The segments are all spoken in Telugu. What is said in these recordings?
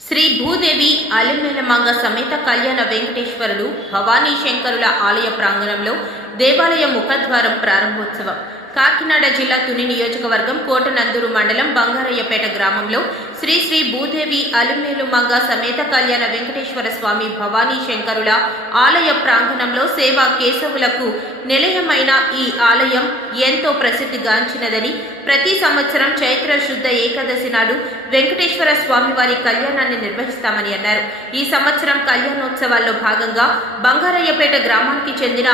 శ్రీ భూదేవి అలిమేలమంగ సమేత కళ్యాణ వెంకటేశ్వరుడు భవానీ శంకరుల ఆలయ ప్రాంగణంలో దేవాలయ ముఖద్వారం ప్రారంభోత్సవం. కాకినాడ జిల్లా తుని నియోజకవర్గం కోటనందూరు మండలం బంగారయ్యపేట గ్రామంలో శ్రీ శ్రీ భూదేవి అలుమేలు మంగ సమేత కళ్యాణ వెంకటేశ్వర స్వామి భవానీ శంకరుల ఆలయ ప్రాంగణంలో సేవా కేశవులకు నిలయమైన ఈ ఆలయం ఎంతో ప్రసిద్ధిగాంచినదని ప్రతి సంవత్సరం చైత్ర శుద్ధ ఏకాదశి నాడు వెంకటేశ్వర స్వామి వారి కళ్యాణాన్ని నిర్వహిస్తామని అన్నారు. ఈ సంవత్సరం కళ్యాణోత్సవాల్లో భాగంగా బంగారయ్యపేట గ్రామానికి చెందిన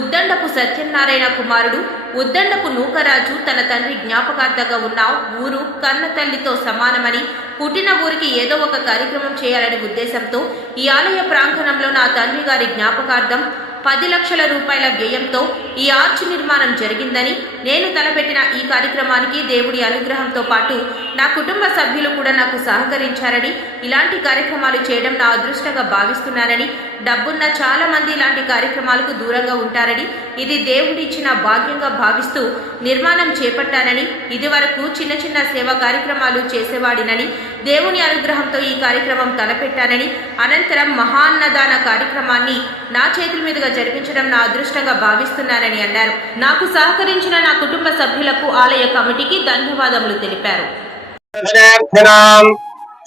ఉద్దండపు సత్యనారాయణ కుమారుడు ఉద్దండపు నూకరాజు తన తండ్రి జ్ఞాపకార్థంగా ఉన్న ఊరు కన్న తల్లితో సమానమని పుట్టిన ఊరికి ఏదో ఒక కార్యక్రమం చేయాలనే ఉద్దేశంతో ఈ ఆలయ ప్రాంగణంలో నా తండ్రి గారి జ్ఞాపకార్థం పది లక్షల రూపాయల వ్యయంతో ఈ ఆర్చ్ నిర్మాణం జరిగిందని నేను తలపెట్టిన ఈ కార్యక్రమానికి దేవుడి అనుగ్రహంతో పాటు నా కుటుంబ సభ్యులు కూడా నాకు సహకరించారని ఇలాంటి కార్యక్రమాలు చేయడం నా అదృష్టంగా భావిస్తున్నానని డబ్బున్న చాలా మంది ఇలాంటి కార్యక్రమాలకు దూరంగా ఉంటారని ఇది దేవుడిచ్చిన భాగ్యంగా భావిస్తూ నిర్మాణం చేపట్టానని ఇదివరకు చిన్న చిన్న సేవా కార్యక్రమాలు చేసేవాడినని దేవుని అనుగ్రహంతో ఈ కార్యక్రమం తలపెట్టానని అనంతరం మహాన్నదాన కార్యక్రమాన్ని నా చేతుల మీదుగా జరిపించడం నా అదృష్టంగా భావిస్తున్నానని అన్నారు. నాకు సహకరించిన నా కుటుంబ సభ్యులకు ఆలయ కమిటీకి ధన్యవాదములు తెలిపారు.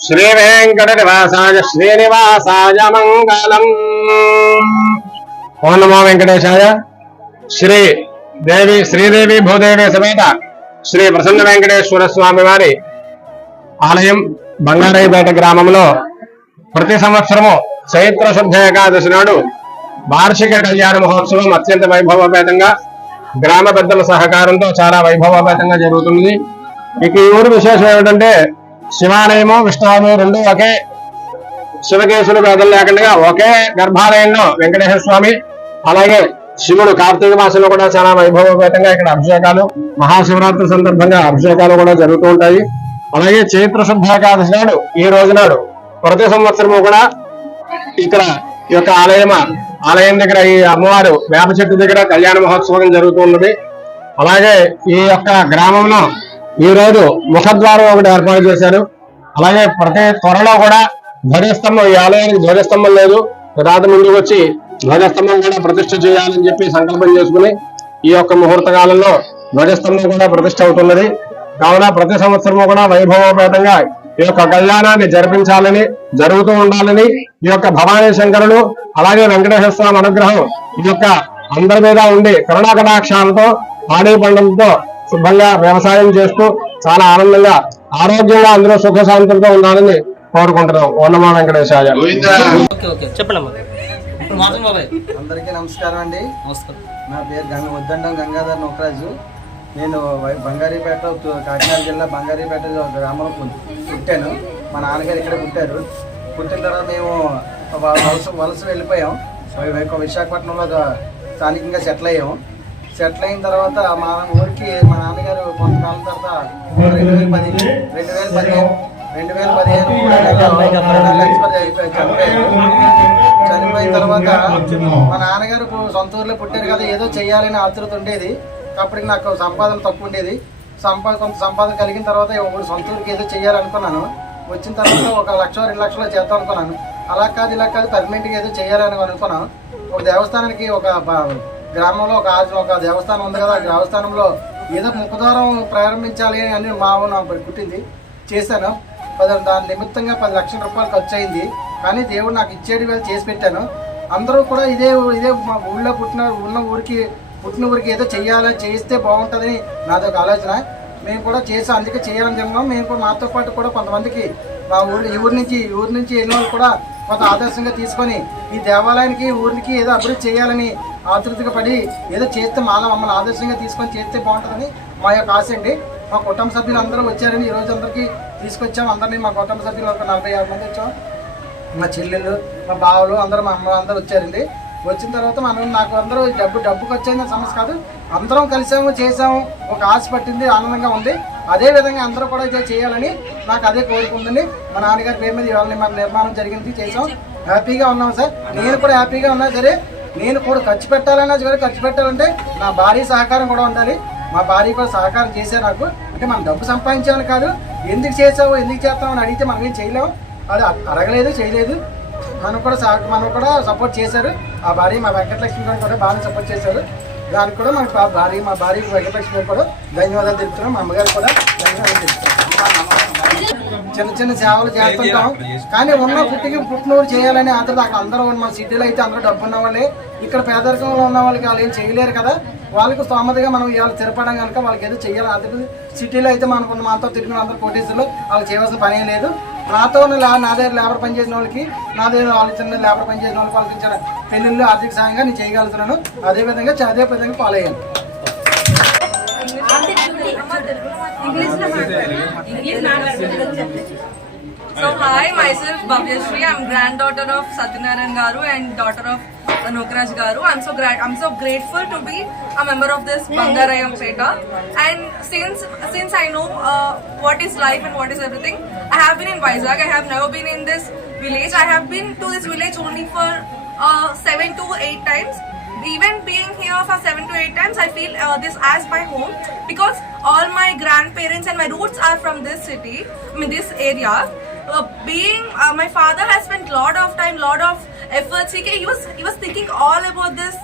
శ్రీ వెంకట నివాసాయ శ్రీనివాసాయ మంగళం. ఓం నమో వెంకటేశాయ. శ్రీ దేవి శ్రీదేవి భూదేవి సమేత శ్రీ ప్రసన్న వెంకటేశ్వర స్వామి వారి ఆలయం బంగారాయిపేట గ్రామంలో ప్రతి సంవత్సరము చైత్ర శుద్ధ ఏకాదశి నాడు వార్షిక కళ్యాణ మహోత్సవం అత్యంత వైభవపేతంగా గ్రామ పెద్దల సహకారంతో చాలా వైభవపేతంగా జరుగుతుంది. ఇక ఈ ఊరు విశేషం ఏమిటంటే శివాలయము విష్ణువాలయం రెండు ఒకే శివకేశులు పేదలు లేకుండా ఒకే గర్భాలయంలో వెంకటేశ్వర స్వామి అలాగే శివుడు కార్తీక మాసంలో కూడా చాలా వైభవపేతంగా ఇక్కడ అభిషేకాలు మహాశివరాత్రి సందర్భంగా అభిషేకాలు కూడా జరుగుతూ ఉంటాయి. అలాగే చైత్ర శుద్ధ ఏకాదశి నాడు ఈ రోజు నాడు ప్రతి సంవత్సరము కూడా ఇక్కడ ఈ యొక్క ఆలయం ఆలయం దగ్గర ఈ అమ్మవారు వేప చెట్టు దగ్గర కళ్యాణ మహోత్సవం జరుగుతూ ఉన్నది. అలాగే ఈ యొక్క గ్రామంలో ఈ రోజు ముఖద్వారం ఒకటి ఏర్పాటు చేశారు. అలాగే ప్రతి త్వరలో కూడా ధ్వజస్తంభం ఈ ఆలయానికి ధ్వజస్తంభం లేదు. రాత ముందుకు వచ్చి ధ్వజస్తంభం కూడా ప్రతిష్ఠ చేయాలని చెప్పి సంకల్పం చేసుకుని ఈ యొక్క ముహూర్త కాలంలో ధ్వజస్తంభం కూడా ప్రతిష్ఠ అవుతున్నది. కావున ప్రతి సంవత్సరము కూడా వైభవపేతంగా ఈ యొక్క కళ్యాణాన్ని జరిపించాలని జరుగుతూ ఉండాలని ఈ యొక్క భవానీ శంకరులు అలాగే వెంకటేశ్వర స్వామి అనుగ్రహం ఈ యొక్క అందరి మీద ఉండి కరుణాకటాక్షాలతో ఆడే పండంతో శుభ్రంగా వ్యవసాయం చేస్తూ చాలా ఆనందంగా ఆరోగ్యంగా అందరూ సుఖ శాంతులతో ఉండాలని కోరుకుంటున్నాం. వెంకటేశాయ. అందరికీ నమస్కారం అండి. నా పేరు గంగ ఉద్దండం గంగాధర్ నోకరాజు. నేను వై- బంగారీపేట కాకినాడ జిల్లా బంగారీపేట గ్రామంలో పుట్టాను. మా నాన్నగారు ఇక్కడ పుట్టారు. పుట్టిన తర్వాత మేము వలస వలస వెళ్ళిపోయాం. విశాఖపట్నంలో ఒక స్థానికంగా సెటిల్ అయ్యాం. సెటిల్ అయిన తర్వాత మా ఊరికి మా నాన్నగారు కొంతకాలం తర్వాత రెండు వేల పది రెండు వేల పదిహేను రెండు వేల పదిహేను చనిపోయారు. చనిపోయిన తర్వాత మా నాన్నగారు సొంత ఊర్లో పుట్టారు కదా ఏదో చేయాలని ఆతృత ఉండేది. అప్పటికి నాకు సంపాదన తక్కువ ఉండేది. సంపాదన కొంత సంపాదన కలిగిన తర్వాత ఊరు సొంత ఊరికి ఏదో చేయాలనుకున్నాను. వచ్చిన తర్వాత ఒక లక్ష రెండు లక్షలు చేద్దాం అనుకున్నాను. అలా కాదు ఇలా కాదు పర్మనెంట్గా ఏదో చేయాలని అనుకున్నాను. ఒక దేవస్థానానికి ఒక గ్రామంలో ఒక ఆచ- ఒక దేవస్థానం ఉంది కదా ఆ దేవస్థానంలో ఏదో ముఖద్వారం ప్రారంభించాలి అని మా ఊరు నాకు పుట్టింది. చేశాను. పది దాని నిమిత్తంగా పది లక్షల రూపాయలు ఖర్చు అయింది కానీ దేవుడు నాకు ఇచ్చేటి వేళ చేసి పెట్టాను. అందరూ కూడా ఇదే ఇదే మా ఊళ్ళో పుట్టిన ఉన్న ఊరికి పుట్టిన ఊరికి ఏదో చేయాలని చేస్తే బాగుంటుందని నాది ఒక ఆలోచన. మేము కూడా చేసి అందుకే చేయాలని చెప్పినాం మేము కూడా మాతో పాటు కూడా కొంతమందికి మా ఊరి ఊరి నుంచి ఊరి నుంచి ఎన్నో కూడా కొంత ఆదర్శంగా తీసుకొని ఈ దేవాలయానికి ఊరికి ఏదో అభివృద్ధి చేయాలని ఆతృతగా పడి ఏదో చేస్తే మాలో మమ్మల్ని ఆదర్శంగా తీసుకొని చేస్తే బాగుంటుందని మా యొక్క ఆశ అండి. మా కుటుంబ సభ్యులు అందరూ వచ్చారని ఈ రోజు అందరికీ తీసుకొచ్చాం. అందరినీ మా కుటుంబ సభ్యులు ఒక నలభై ఆరు మంది వచ్చాం. మా చెల్లెళ్ళు మా బావలు అందరూ మా అమ్మ అందరూ వచ్చారండి. వచ్చిన తర్వాత మనం నాకు అందరూ డబ్బు డబ్బుకి వచ్చేది సమస్య కాదు. అందరం కలిసాము చేసాము. ఒక ఆశ పట్టింది ఆనందంగా ఉంది. అదే విధంగా అందరూ కూడా ఇదే చేయాలని నాకు అదే కోరిక ఉందండి మా నాన్నగారి పేరు మీద ఇవాళ మన నిర్మాణం జరిగింది చేసాం హ్యాపీగా ఉన్నాం సార్. నేను కూడా హ్యాపీగా ఉన్నా సరే నేను కూడా ఖర్చు పెట్టాలన్నా సరే ఖర్చు పెట్టాలంటే నా భార్య సహకారం కూడా ఉండాలి. మా భార్య కూడా సహకారం చేసే నాకు. అంటే మనం డబ్బు సంపాదించాలని కాదు ఎందుకు చేసావు ఎందుకు చేస్తావు అని అడిగితే మనం ఏం చేయలేము అది అడగలేదు చేయలేదు. మనం కూడా సా- మనం కూడా సపోర్ట్ చేశారు. ఆ భార్య మా వెంకటలక్ష్మి గారు కూడా బాగా సపోర్ట్ చేశారు. దానికి కూడా మన భార్య మా భార్య వెంకటలక్ష్మి గారు కూడా ధన్యవాదాలు తెలుపుతున్నాం. మా అమ్మగారు కూడా ధన్యవాదాలు తెలుపుతున్నాం. చిన్న చిన్న సేవలు చేస్తుంటాం. కానీ ఉన్న పుట్టికి పుట్టినోడు చేయాలని ఆతరు అక్కడ అందరూ మన సిటీలో అయితే అందరూ డబ్బు ఉన్న వాళ్ళే. ఇక్కడ పేదరికంలో ఉన్న వాళ్ళకి వాళ్ళు ఏం చేయలేరు కదా. వాళ్ళకి స్తోమతగా మనం ఇవాళ స్థిరపడడం కనుక వాళ్ళకి ఏదో చేయాలి అతను సిటీలో అయితే మనకు మాతో తిరిగిన అందరు కోటీసులు వాళ్ళకి చేయవలసిన పని లేదు. నాతో ఉన్న లా- నా దగ్గర లేబర్ పని చేసిన వాళ్ళకి నా దగ్గర వాళ్ళ చిన్న లేబర్ పని చేసిన వాళ్ళకి వాళ్ళకి ఇచ్చిన పెళ్ళిళ్ళు ఆర్థిక సాయంగా నేను చేయగలుగుతున్నాను. అదే విధంగా అదే విధంగా ఫాలో అయ్యాను. So hi, myself Bhavyashree. I'm granddaughter of Satyanarayan Garu and daughter of Nokraj Garu. I'm so gra- I'm so grateful to be a member of this Bangarayam Peta. And since since I know uh, what is life and what is everything, I have been in Vizag. I have never been in this village. I have been to this village only for uh, seven to eight times even being here for seven to eight times, I feel uh, this as my home because all my grandparents and my roots are from this city, I mean this area. Uh, being uh, my father has spent a lot of time, lot of efforts. He, he was he was thinking all about this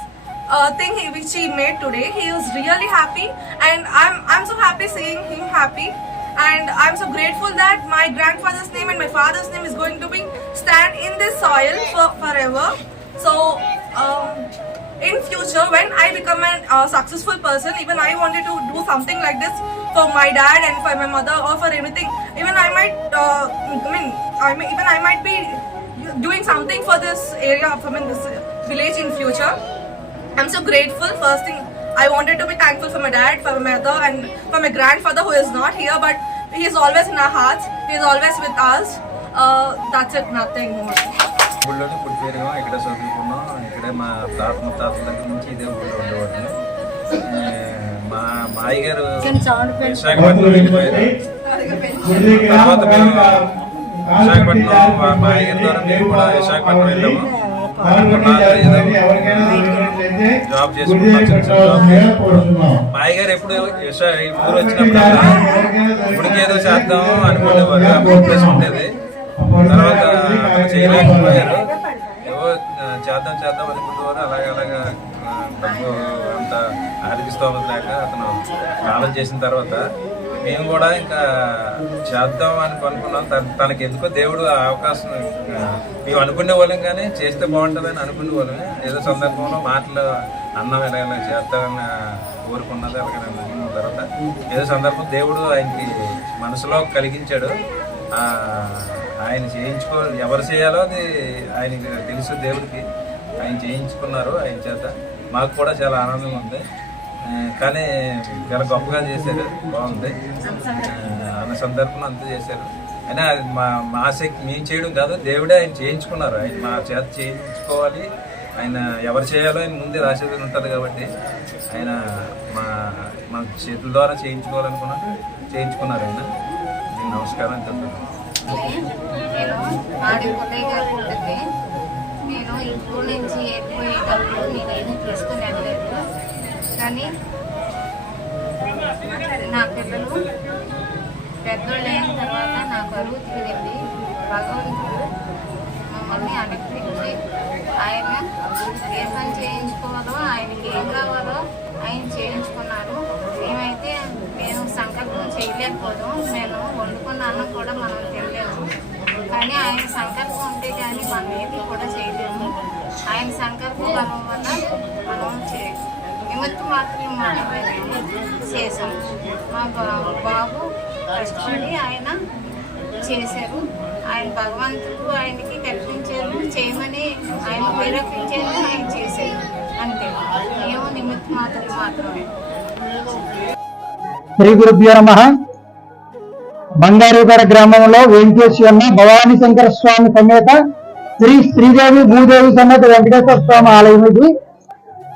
uh, thing he, which he made today. He was really happy, and I'm I'm so happy seeing him happy. And I'm so grateful that my grandfather's name and my father's name is going to be stand in this soil for forever. So. Um, in future when i become a uh, successful person even i wanted to do something like this for my dad and for my mother or for everything even i might uh, i mean i mean even i might be doing something for this area I mean, this village in future. I'm so grateful. First thing i wanted to be thankful for my dad for my mother and for my grandfather who is not here but he is always in our hearts. He is always with us. Uh, that's it. Nothing more ఇక్కడే మా తాత ముత్తాతల దగ్గర నుంచి ఇదే ఊళ్ళో ఉండేవాడిని. ఏ, మా మాయ గారు విశాఖపట్నం వెళ్ళిపోయారు. తర్వాత మేము విశాఖపట్నం మా మాయ గారి ద్వారా మేము కూడా విశాఖపట్నం వెళ్ళాము. జాబ్ చేసుకుంటాం మాయ గారు ఎప్పుడు ఊరు వచ్చినప్పుడల్లా ఇప్పటికి ఏదో చేద్దాం అనుకునేవారు. అప్పుడు ఉండేది. తర్వాత చేయలేకపోయారు. చేద్దాం చేద్దాం అనుకునేవారు అలాగే అలాగా డబ్బు అంత ఆర్థిక స్తోమత లేక అతను కాలం చేసిన తర్వాత మేము కూడా ఇంకా చేద్దాం అని అనుకున్నాం. తనకి ఎందుకో దేవుడు ఆ అవకాశం మేము అనుకునే వాళ్ళం కానీ చేస్తే బాగుంటుందని అనుకునే వాళ్ళం. ఏదో సందర్భంలో మాటలు అన్నం ఎలా ఎలా చేద్దామని కోరుకున్నది అలాగే అనుకున్న. తర్వాత ఏదో సందర్భం దేవుడు ఆయనకి మనసులో కలిగించాడు. ఆయన చేయించుకో ఎవరు చేయాలో అది ఆయనకి తెలుసు దేవుడికి ఆయన చేయించుకున్నారు ఆయన చేత. మాకు కూడా చాలా ఆనందంగా ఉంది. కానీ చాలా గొప్పగా చేశారు. బాగుంది. అన్న సందర్భం అంతా చేశారు. అయినా మా మా మేము చేయడం కాదు దేవుడే ఆయన చేయించుకున్నారు. ఆయన మా చేత చేయించుకోవాలి. ఆయన ఎవరు చేయాలో ఆయన ముందే రాసేది ఉంటుంది కాబట్టి ఆయన మా మా చేతుల ద్వారా చేయించుకోవాలనుకున్నా చేయించుకున్నారు ఆయన. నేను నమస్కారం చెప్తున్నాను నేను ఆడి పుల్లయ్య గారి ఉంటుంది నేను ఇంట్లో నుంచి వెళ్ళిపోయేటప్పుడు నేనేమి తీసుకుని వెళ్ళలేదు కానీ నా పిల్లలు పెద్దోళ్ళు అయిన తర్వాత నా బరువు తీరింది. భగవంతుడు మమ్మల్ని అనుగ్రహించి ఆయన ఏ పని చేయించుకోవాలో ఆయనకి ఏం కావాలో ఆయన చేయించుకున్నారు. మేమైతే మేము సంకల్పం చేయలేకపోదాం నేను వండుకున్న అన్నం కూడా మనం తినలేము కానీ ఆయన సంకల్పం ఉంటే కానీ మనం ఏది కూడా చేయలేము. ఆయన సంకల్పం బలం వల్ల మనం చే నిమిత్తం మాత్రం మాత్రమే మేము చేసాం. మా బాబు కష్టపడి ఆయన చేశారు. ఆయన భగవంతుడు ఆయనకి కల్పించారు. చేయమని ఆయన ప్రేరేపించారు. ఆయన చేశారు. అంతే. మేము నిమిత్త మాత్రం మాత్రమే. శ్రీ గురుభ్యో నమ. బంగారుపేట గ్రామంలో వెంకటేశ్వర భవానీ శంకర స్వామి సమేత శ్రీ శ్రీదేవి భూదేవి సమేత వెంకటేశ్వర స్వామి ఆలయం ఇది.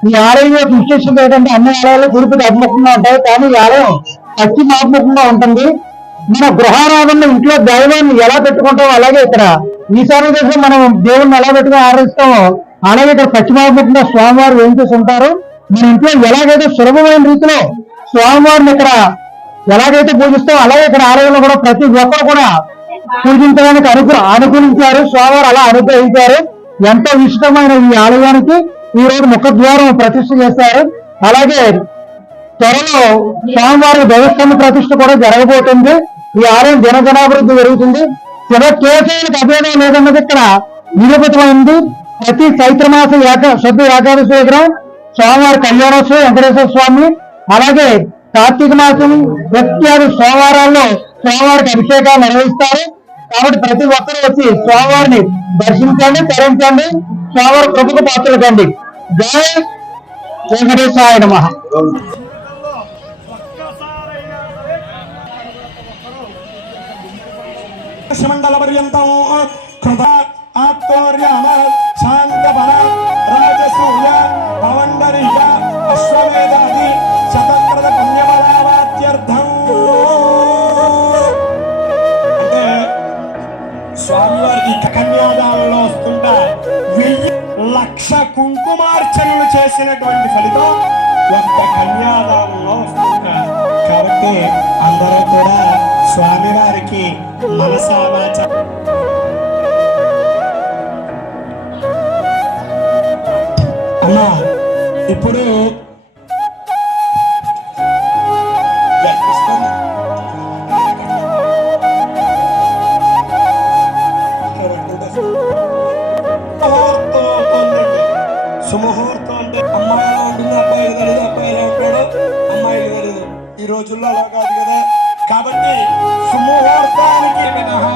ఈ ఆలయం యొక్క విశేషత ఏంటంటే అన్ని ఆలయాలు తిరుపతి అభిముఖంగా ఉంటాయి కానీ ఈ ఆలయం పశ్చిమ ఉంటుంది. మన గృహారాధనలో ఇంట్లో దైవాన్ని ఎలా పెట్టుకుంటామో అలాగే ఇక్కడ ఈశాన్య దేశం మనం దేవుణ్ణి ఎలా పెట్టుకుని ఆరాధిస్తామో అలాగే ఇక్కడ పశ్చిమాభిముఖంగా స్వామివారు వేయించేసి ఉంటారు. మన ఇంట్లో ఎలాగైతే సులభమైన రీతిలో స్వామివారిని ఇక్కడ ఎలాగైతే పూజిస్తాం అలాగే ఇక్కడ ఆలయంలో కూడా ప్రతి ఒక్కరు కూడా పూజించడానికి అనుకు అనుకూలించారు స్వామివారు అలా అనుగ్రహించారు. ఎంతో ఇష్టమైన ఈ ఆలయానికి ఈ రోజు ముఖద్వారం ప్రతిష్ఠ చేశారు. అలాగే త్వరలో స్వామివారి దేవస్థాన ప్రతిష్ఠ కూడా జరగబోతుంది. ఈ ఆలయం దినదినాభివృద్ధి జరుగుతుంది శివ కేశానికి అభేదం లేదన్నది ఇక్కడ నిరూపితమైంది. ప్రతి చైత్రమాస ఏక శుద్ధ ఏకాదశి విగ్రహం స్వామివారి కళ్యాణోత్సవం వెంకటేశ్వర స్వామి అలాగే కార్తీక మాసం ఇత్యాది సోమవారాల్లో స్వామివారికి అభిషేకాలు నిర్వహిస్తారు. కాబట్టి ప్రతి ఒక్కరూ వచ్చి స్వామివారిని దర్శించండి తరించండి స్వామివారి కృపకు పాత్రలు కండి జై వెంకటేశ్వరాయ నమ. మండల పర్యంతం కృత ఆప్తోర్యామ శాంతపర రాజసూయ చేసినటువంటి ఫలితం ఒక్క కన్యాదానంలో వస్తుంటా కాబట్టి అందరూ కూడా స్వామివారికి వారికి అమ్మా ఇప్పుడు ఈ రోజుల్లో అలా కాదు కదా. కాబట్టి సుముహూర్తానికి మినహా